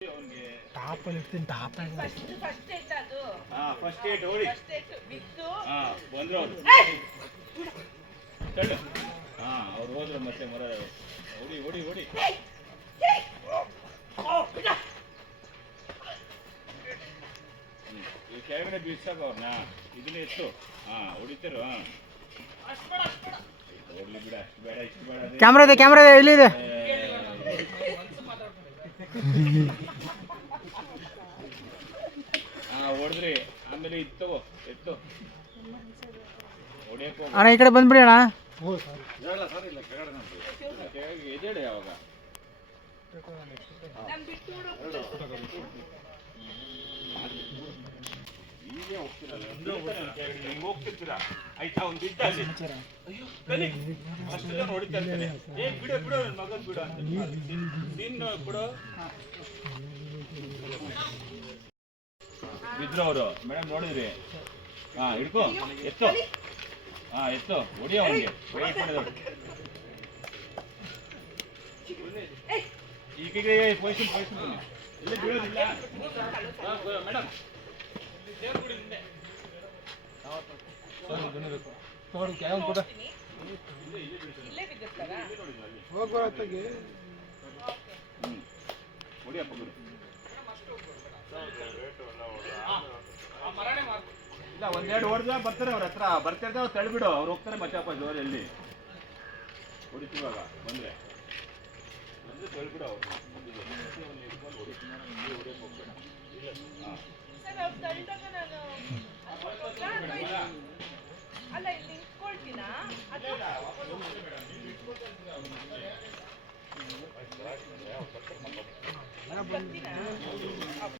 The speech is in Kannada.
ಅವ್ನಿಗೆ. ಅಲ್ಲಿ ಇರ್ತೀನಿ ಟಾಪ್ ಫಸ್ಟ್ ಫಸ್ಟ್ ಏಟ್ ಅದು. ಹಾ ಫಸ್ಟ್ ಏಟ್ ಓಡಿ ಫಸ್ಟ್ ಏಟ್ ಬಿತ್ತು ಹಾ ಬಂದ್ರು ಅವ್ರು. ತಳ್ಳು. ಹಾ ಅವ್ರು ಹೋದ್ರು ಮತ್ತೆ ಮರ ಓಡಿ ಓಡಿ ಓಡಿ. ಈ ಕೆಳಗಡೆ ಬೀಳ್ಸಾಕ ಅವ್ರನ್ನ. ಇದನ್ನ ಎತ್ತು ಹಾ ಹೊಡಿತಾರ ಹಾ. ಹೋಗ್ಲಿ ಬಿಡ ಅಷ್ಟು ಬೇಡ ಇಷ್ಟು ಬೇಡ. ಕ್ಯಾಮ್ರಾ ಇದೆ ಕ್ಯಾಮ್ರಾ ಇದೆ ಎಲ್ಲಿದೆ ಹೊಡೆದ್ರಿ. ಆಮೇಲೆ ಇತ್ತು ತಗೋ ಎತ್ತು. ಅಣ್ಣ ಈ ಕಡೆ ಬಂದ್ಬಿಡಿ ಅಣ್ಣ. ಎದ್ದೇಳು ಯಾವಾಗ ಆಯ್ತಾ ಅವ್ನು ಬಿದ್ದ ಅಲ್ಲಿ ಅಯ್ಯೋ ಏ ಬಿಡು ಬಿಡು ಮಗನ್ ಬಿಡು ಅಂತ ಬಿದ್ರು ಅವರು ಮೇಡಮ್ ನೋಡಿದ್ರಿ? ಹಾ, ಹಿಡ್ಕೊ. ಎತ್ತು. ಹಾ, ಎತ್ತು. ಹೊಡಿ ಅವನಿಗೆ. ಈಗೀಗ ಪೊಲೀಸ್ ಪೊಲೀಸ್ ಮೇಡಮ್. ಹೋಗ್ತೀನಿ. ಇಲ್ಲೇ ಕೂಡ ಗುರು ಇಲ್ಲ ಒಂದೆರಡು ಹೊಡೆದ ಬರ್ತಾರೆ ಅವ್ರ ಹತ್ರ. ಬರ್ತಿರ್ತಾರೆ ಅವ್ರು ತಳ್ಬಿಡು. ಅವ್ರು ಹೋಗ್ತಾರೆ ಮತ್ತೆ ಅಪ್ಪ ಜೋರು ಎಲ್ಲಿ ಹೊಡಿತೀವಾಗ ಬಂದ್ರೆ. ಬಂದ್ರೆ ತಳ್ಬಿಡು ಅವ್ರು. ಹಾಂ Gracias.